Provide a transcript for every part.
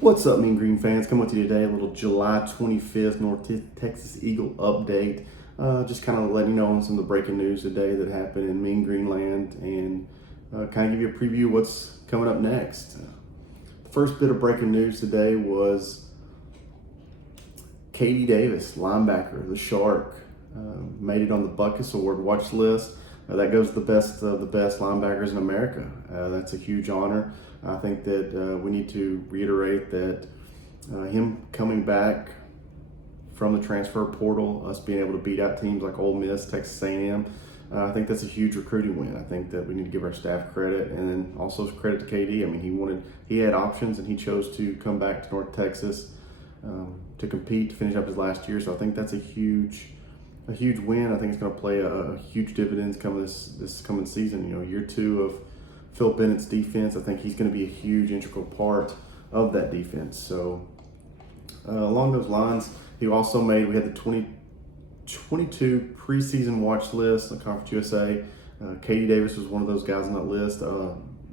What's up, Mean Green fans? Coming with you today, a little July 25th North Texas Eagle update. Just kind of letting you know on some of the breaking news today that happened in Mean Green land and kind of give you a preview of what's coming up next. The first bit of breaking news today was Katie Davis, linebacker, the Shark, made it on the Butkus Watch list. That goes to the best of the best linebackers in America. That's a huge honor. I think that we need to reiterate that him coming back from the transfer portal, us being able to beat out teams like Ole Miss, Texas A&M, I think that's a huge recruiting win. I think that we need to give our staff credit, and then also credit to KD. I mean, he had options, and he chose to come back to North Texas to compete, to finish up his last year. So I think that's a huge win. I think it's going to play a huge dividends coming this coming season. You know, year two of Phil Bennett's defense. I think he's going to be a huge integral part of that defense. So along those lines, we had the 2022 preseason watch list on Conference USA. Katie Davis was one of those guys on that list.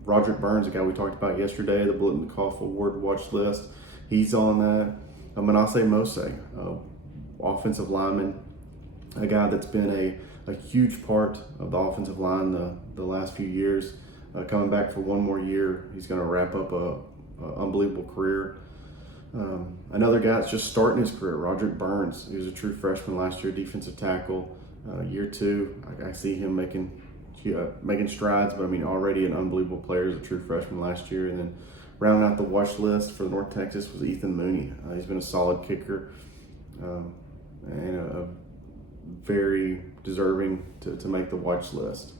Roderick Burns, the guy we talked about yesterday, the Bulletin Cough Award watch list, he's on that. Manasseh Mose, offensive lineman, a guy that's been a huge part of the offensive line the last few years. Coming back for one more year, he's going to wrap up a unbelievable career. Another guy that's just starting his career, Roderick Burns. He was a true freshman last year, defensive tackle. Year two, I see him making strides, but I mean, already an unbelievable player as a true freshman last year. And then rounding out the watch list for North Texas was Ethan Mooney. He's been a solid kicker and a very deserving to make the watch list.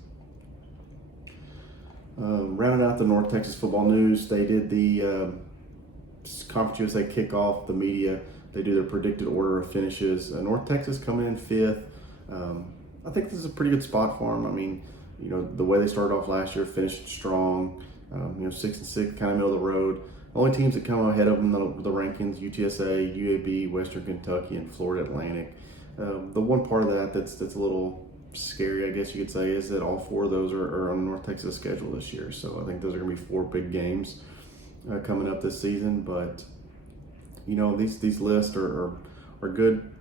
Rounding out the North Texas football news, they did the Conference USA kickoff, the media. They do their predicted order of finishes. North Texas coming in fifth. I think this is a pretty good spot for them. I mean, you know, the way they started off last year, finished strong. 6-6, kind of middle of the road. Only teams that come ahead of them in the rankings: UTSA, UAB, Western Kentucky, and Florida Atlantic. The one part of that that's a little scary, I guess you could say, is that all four of those are on the North Texas schedule this year. So I think those are going to be four big games coming up this season. But you know, these lists are good,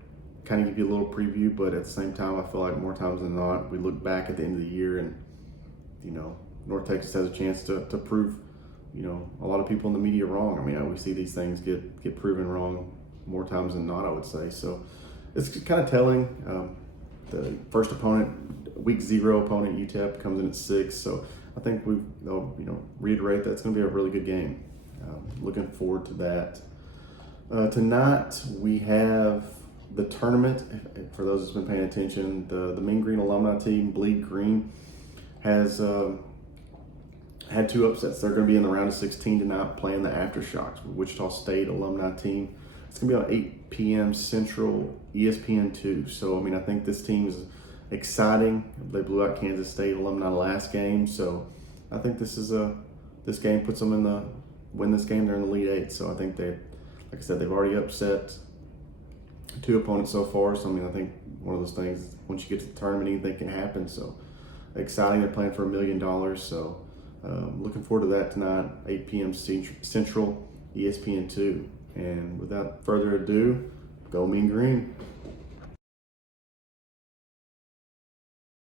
kind of give you a little preview. But at the same time, I feel like more times than not, we look back at the end of the year and, you know, North Texas has a chance to prove, you know, a lot of people in the media wrong. I mean, we see these things get proven wrong more times than not, I would say. So it's kind of telling. The first opponent, week 0 opponent, UTEP, comes in at 6. So I think they'll reiterate that it's going to be a really good game. Looking forward to that. Tonight we have the tournament. For those that's been paying attention, the Mean Green alumni team, Bleed Green, has had 2 upsets. They're going to be in the round of 16 tonight, playing the Aftershocks, Wichita State alumni team. It's going to be on 8 p.m. Central, ESPN2. So, I mean, I think this team is exciting. They blew out Kansas State alumni last game. So, I think this game puts them win this game. They're in the Elite 8. So, I think like I said, they've already upset 2 opponents so far. So, I mean, I think one of those things, once you get to the tournament, anything can happen. So, exciting. They're playing for $1 million. So, looking forward to that tonight, 8 p.m. Central, ESPN2. And without further ado, go Mean Green.